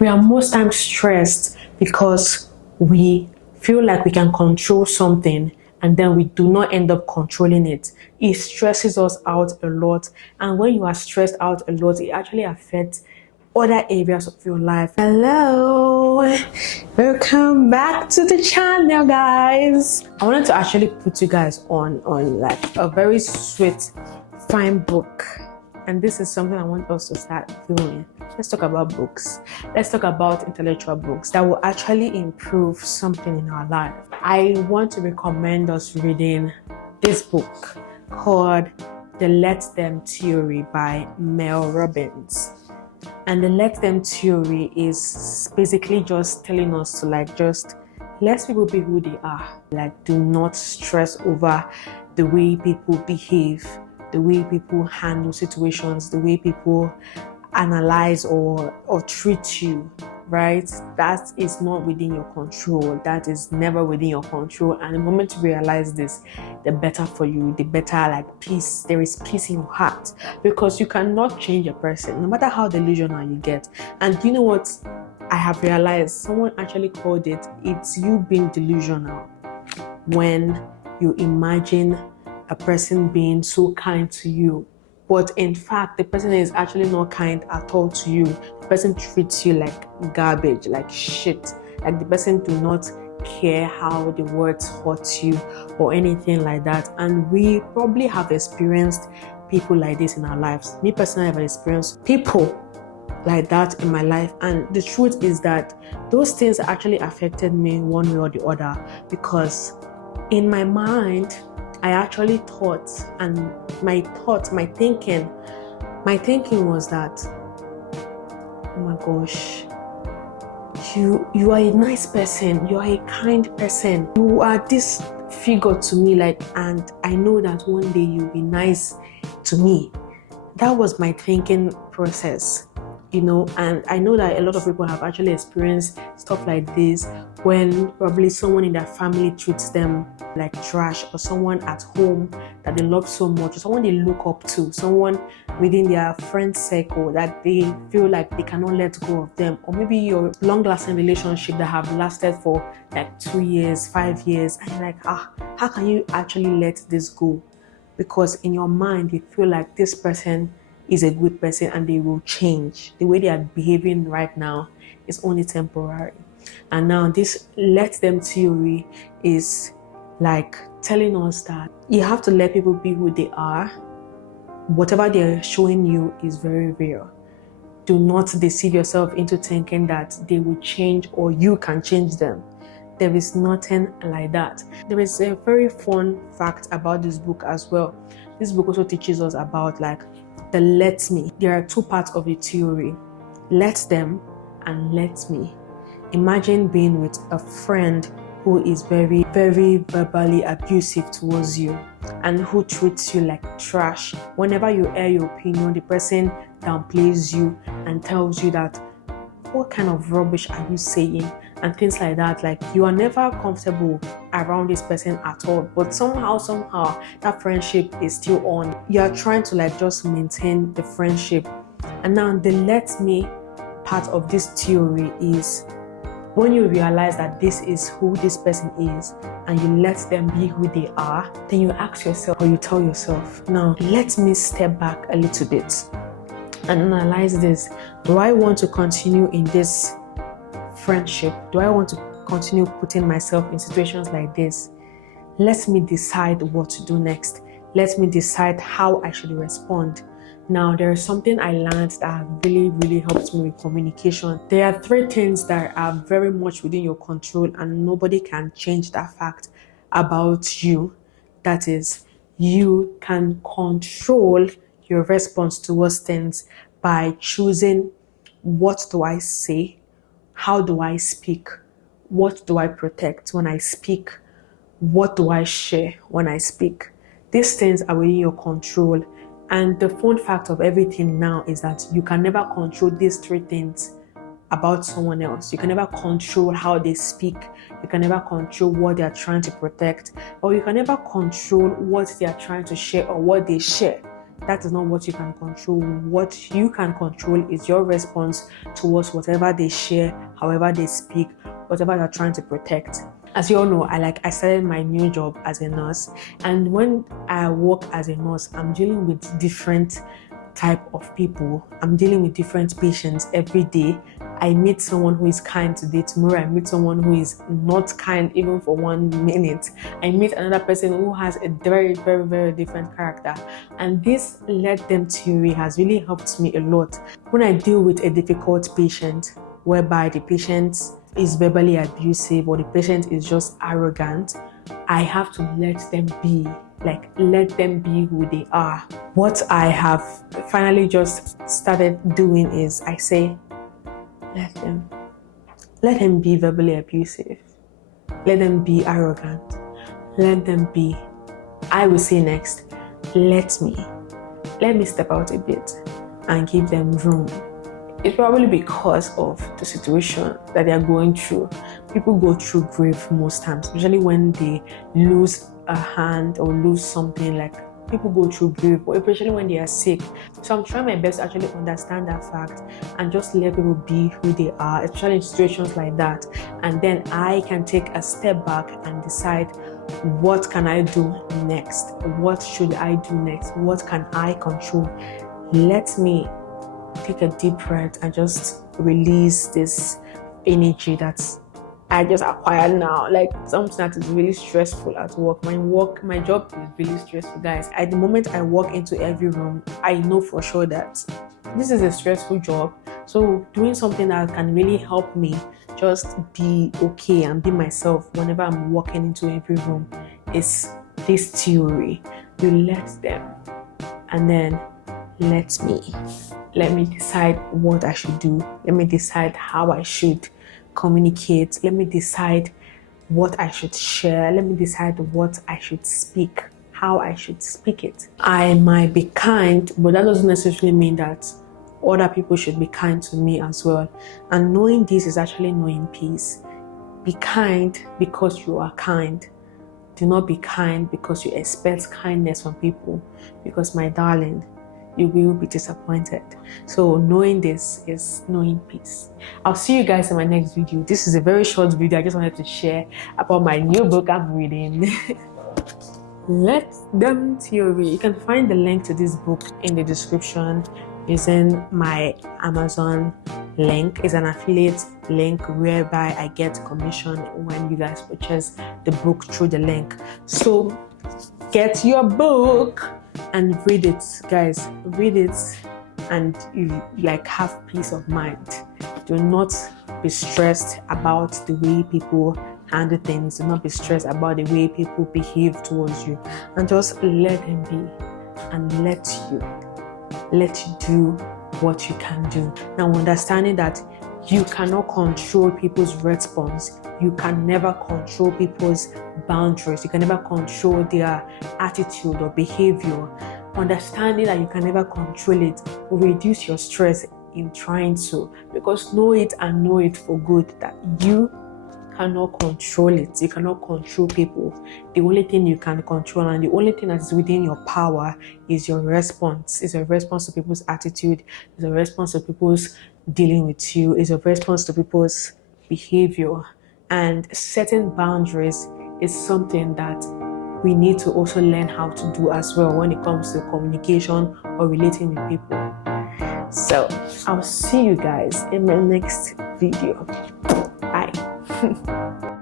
We are most times stressed because we feel like we can control something and then we do not end up controlling it. It stresses us out a lot. And when you are stressed out a lot, it actually affects other areas of your life. Hello, welcome back to the channel, guys. I wanted to actually put you guys on like a very sweet, fine book. And this is something I want us to start doing. Let's talk about books. Let's talk about intellectual books that will actually improve something in our life. I want to recommend us reading this book called The Let Them Theory by Mel Robbins. And the Let Them Theory is basically just telling us to just let people be who they are. Do not stress over the way people behave, the way people handle situations, the way people analyze or treat you, right? That is not within your control. That is never within your control. And the moment you realize this, the better for you, the better peace. There is peace in your heart because you cannot change a person, no matter how delusional you get. And you know what I have realized? Someone actually called it's you being delusional when you imagine a person being so kind to you, but in fact the person is actually not kind at all to you. The person treats you like garbage, like shit. The person do not care how the words hurt you or anything like that. And we probably have experienced people like this in our lives. Me personally, I've experienced people like that in my life, and the truth is that those things actually affected me one way or the other, because in my mind I actually thought, and my thinking was that, oh my gosh, you are a nice person, you are a kind person, you are this figure to me, and I know that one day you'll be nice to me. That was my thinking process, and I know that a lot of people have actually experienced stuff like this when probably someone in their family treats them like trash, or someone at home that they love so much, or someone they look up to, someone within their friend circle that they feel like they cannot let go of them, or maybe your long-lasting relationship that have lasted for 2 years, 5 years, and you're how can you actually let this go? Because in your mind you feel like this person is a good person and they will change. The way they are behaving right now is only temporary. And now this let them theory is telling us that you have to let people be who they are. Whatever they're showing you is very real. Do not deceive yourself into thinking that they will change or you can change them. There is nothing like that. There is a very fun fact about this book as well. This book also teaches us about the let me. There are two parts of the theory: let them and let me. Imagine being with a friend who is very, very verbally abusive towards you and who treats you like trash. Whenever you air your opinion, the person downplays you and tells you that, what kind of rubbish are you saying? And things like that. You are never comfortable around this person at all, but somehow that friendship is still on. You are trying to just maintain the friendship. And now the let me part of this theory is when you realize that this is who this person is and you let them be who they are, then you ask yourself, or you tell yourself, now let me step back a little bit and analyze this. Do I want to continue in this friendship? Do I want to continue putting myself in situations like this? Let me decide what to do next. Let me decide how I should respond. Now, there is something I learned that really, really helped me with communication. There are 3 things that are very much within your control, and nobody can change that fact about you. That is, you can control your response towards things by choosing, what do I say? How do I speak? What do I protect when I speak? What do I share when I speak? These things are within your control. And the fun fact of everything now is that you can never control these 3 things about someone else. You can never control how they speak. You can never control what they are trying to protect. Or you can never control what they are trying to share or what they share. that is not what you can control. What you can control is your response towards whatever they share, however they speak, whatever they're trying to protect. As you all know, I started my new job as a nurse, and when I work as a nurse, I'm dealing with different type of people. I'm dealing with different patients every day. I meet someone who is kind today. Tomorrow I meet someone who is not kind even for 1 minute. I meet another person who has a very, very, very different character. And this let them theory has really helped me a lot when I deal with a difficult patient, whereby the patient is verbally abusive or the patient is just arrogant. I have to let them be. Let them be who they are. What I have finally just started doing is I say, let them be verbally abusive. Let them be arrogant. Let them be. I will say next, let me step out a bit and give them room. It's probably because of the situation that they are going through. People go through grief most times, especially when they lose a hand or lose something. Like, people go through grief, especially when they are sick. So I'm trying my best to actually understand that fact and just let people be who they are, especially in situations like that. And then I can take a step back and decide, what can I do next? What should I do next? What can I control? Let me take a deep breath and just release this energy that I just acquired now, like something that is really stressful at work. My job is really stressful, guys. At the moment I walk into every room, I know for sure that this is a stressful job. So doing something that can really help me just be okay and be myself whenever I'm walking into every room is this theory. You let them, and then let me decide what I should do. Let me decide how I should communicate. Let me decide what I should share. Let me decide what I should speak, how I should speak it. I might be kind, but that doesn't necessarily mean that other people should be kind to me as well. And knowing this is actually knowing peace. Be kind because you are kind. Do not be kind because you expect kindness from people, because my darling, you will be disappointed. So knowing this is knowing peace. I'll see you guys in my next video. This is a very short video. I just wanted to share about my new book I'm reading. Let Them Theory. You can find the link to this book in the description using my Amazon link. It's an affiliate link whereby I get commission when you guys purchase the book through the link. So get your book and read it, guys. Read it and you have peace of mind. Do not be stressed about the way people handle things. Do not be stressed about the way people behave towards you, and just let them be and let you do what you can do. Now, understanding that you cannot control people's response. You can never control people's boundaries. You can never control their attitude or behavior. Understanding that you can never control it will reduce your stress in trying to, because know it and know it for good that you cannot control it. You cannot control people. The only thing you can control and the only thing that is within your power is your response. Is your response to people's attitude. Is your response to people's dealing with you. Is your response to people's behavior. And setting boundaries is something that we need to also learn how to do as well when it comes to communication or relating with people. So I'll see you guys in my next video. Bye.